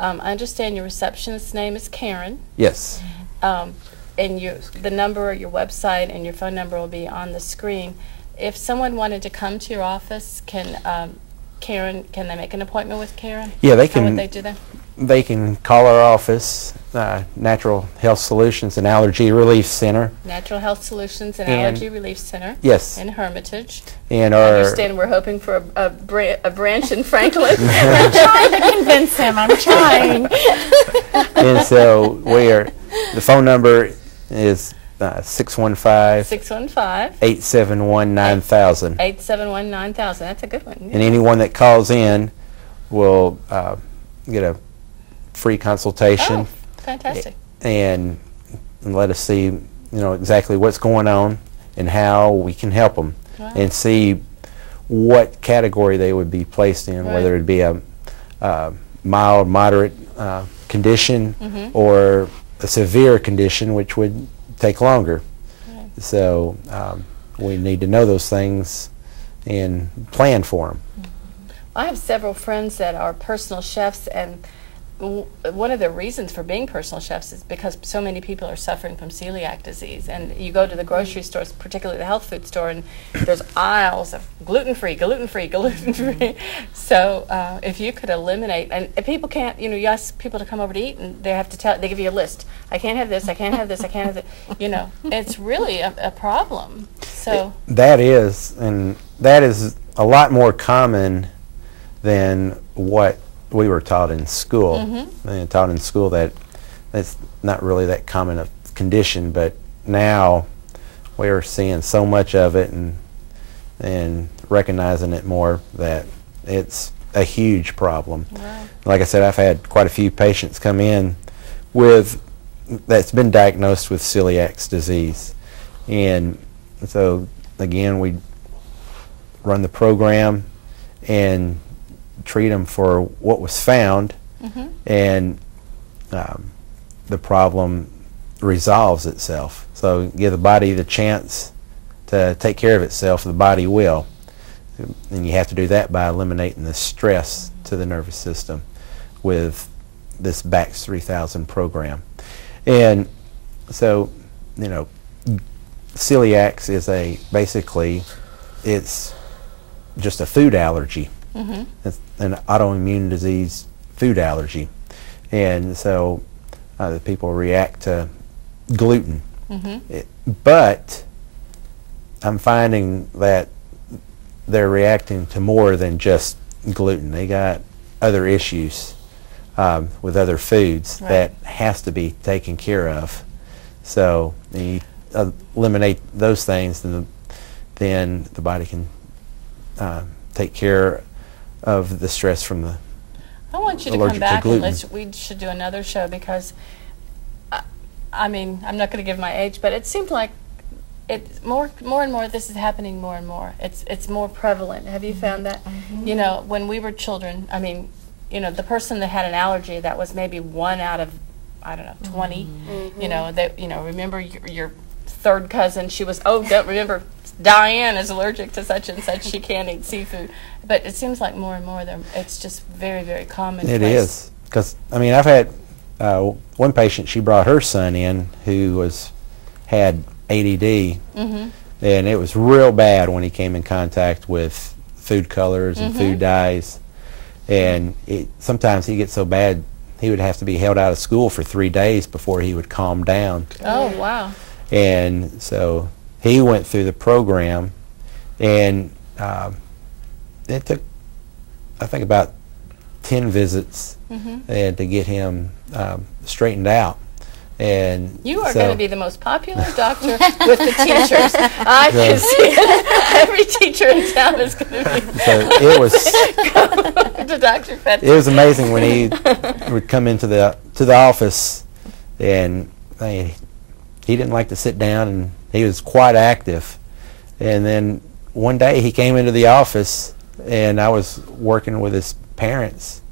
I understand your receptionist's name is Karen. Yes. And the number, your website, and your phone number will be on the screen. If someone wanted to come to your office, can they make an appointment with Karen? Yeah, they can. How would they do that? They can call our office, Natural Health Solutions and Allergy Relief Center. Natural Health Solutions and Allergy Relief Center. Yes. In Hermitage. And I understand we're hoping for a branch in Franklin. I'm trying to convince him. I'm trying. And so the phone number is 615-871-9000. 871-9000. That's a good one. Yeah. And anyone that calls in will get a free consultation. Oh, fantastic. And let us see, exactly what's going on and how we can help them. Wow. And see what category they would be placed in, right. Whether it be a mild, moderate condition, or a severe condition, which would take longer. Right. So we need to know those things and plan for them. I have several friends that are personal chefs, and one of the reasons for being personal chefs is because so many people are suffering from celiac disease. And you go to the grocery stores, particularly the health food store, and there's aisles of gluten-free, gluten-free, gluten-free. So if you could eliminate, and people can't, you ask people to come over to eat, and they give you a list. I can't have this, I can't have this, I can't have this. It's really a problem. So that is a lot more common than what we were taught in school. Taught in school that's not really that common a condition, but now we're seeing so much of it and recognizing it more, that it's a huge problem. Wow. Like I said, I've had quite a few patients come in that's been diagnosed with celiac disease, and so again we run the program and treat them for what was found, and the problem resolves itself. So give the body the chance to take care of itself, the body will. And you have to do that by eliminating the stress to the nervous system with this BAX 3000 program. And so, celiac is basically it's just a food allergy. It's an autoimmune disease food allergy, and so the people react to gluten. But I'm finding that they're reacting to more than just gluten. They got other issues with other foods that has to be taken care of. So you eliminate those things, then the body can take care of the stress from the I want you to come back and we should do another show, because I mean, I'm not going to give my age, but it seems like it's more and more this is happening more and more. It's more prevalent. Have you found that? When we were children, I mean, the person that had an allergy, that was maybe 1 out of, I don't know, 20. Remember your third cousin, she was, remember Diane is allergic to such and such, she can't eat seafood. But it seems like more and more it's just very, very common. It is, because I mean, I've had one patient, she brought her son in who had ADD, and it was real bad when he came in contact with food colors and food dyes, and sometimes he gets so bad he would have to be held out of school for 3 days before he would calm down. Oh, wow. And so he went through the program, and it took, I think, about 10 visits and to get him straightened out. And you are going to be the most popular doctor with the teachers. I can see it. Every teacher in town is going to be. So it was to Dr. Fetzer. It was amazing when he would come into the office, and he didn't like to sit down, and he was quite active. And then one day he came into the office, and I was working with his parents,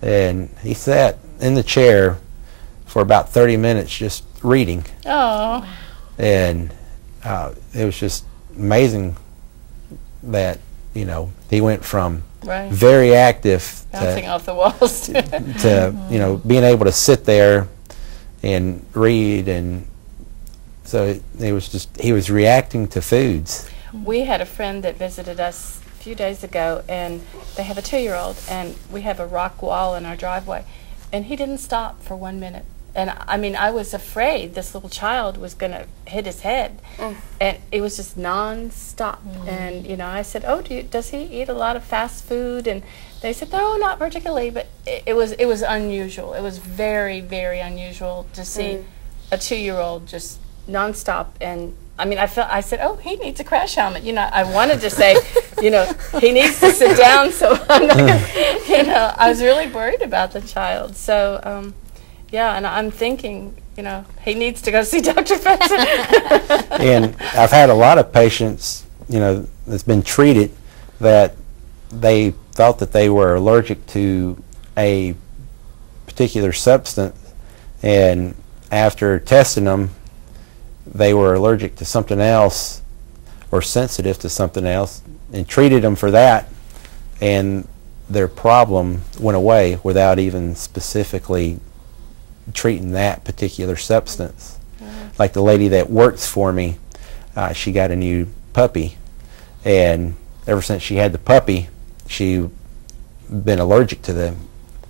and he sat in the chair for about 30 minutes just reading. Oh. And it was just amazing that you know, he went from right. very active bouncing off the walls to you know, being able to sit there and read, and so he was reacting to foods. We had a friend that visited us a few days ago, and they have a 2-year-old, and we have a rock wall in our driveway, and he didn't stop for 1 minute. And I mean, I was afraid this little child was going to hit his head, and it was just non-stop. And you know, I said, "Oh, does he eat a lot of fast food?" And they said, "No, not particularly." But it was unusual. It was very, very unusual to see a 2-year-old just non-stop. And I mean, I said, "Oh, he needs a crash helmet." You know, I wanted to say, you know, he needs to sit down. So I'm not gonna, you know, I was really worried about the child. So. Yeah, and I'm thinking, you know, he needs to go see Dr. Fetzer. And I've had a lot of patients, you know, that's been treated that they thought that they were allergic to a particular substance, and after testing them, they were allergic to something else or sensitive to something else, and treated them for that, and their problem went away without even specifically treating that particular substance. Like the lady that works for me, she got a new puppy, and ever since she had the puppy, she been allergic to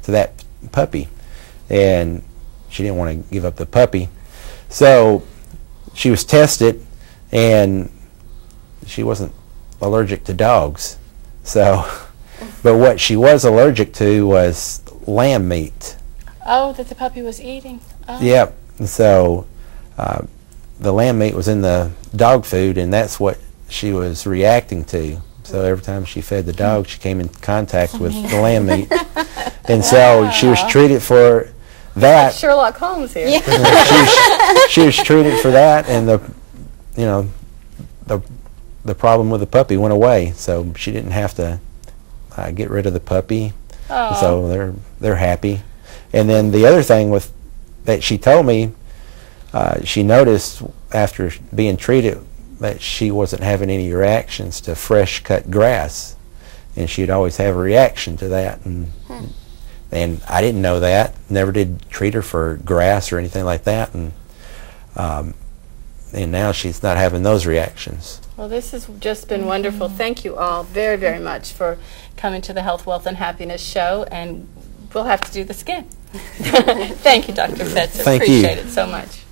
that puppy, and she didn't want to give up the puppy. So she was tested, and she wasn't allergic to dogs. So, but what she was allergic to was lamb meat. Oh, that the puppy was eating. Oh. Yep. So the lamb meat was in the dog food, and that's what she was reacting to. So every time she fed the dog, she came in contact with the lamb meat. And so she was treated for that. Like Sherlock Holmes here. She was treated for that, and the problem with the puppy went away. So she didn't have to get rid of the puppy. Oh. So they're happy. And then the other thing that she told me, she noticed after being treated that she wasn't having any reactions to fresh cut grass, and she'd always have a reaction to that. And I didn't know that. Never did treat her for grass or anything like that. And now she's not having those reactions. Well, this has just been wonderful. Thank you all very, very much for coming to the Health, Wealth, and Happiness show, and we'll have to do this again. Thank you, Dr. Fetzer. Thank you. Appreciate it so much.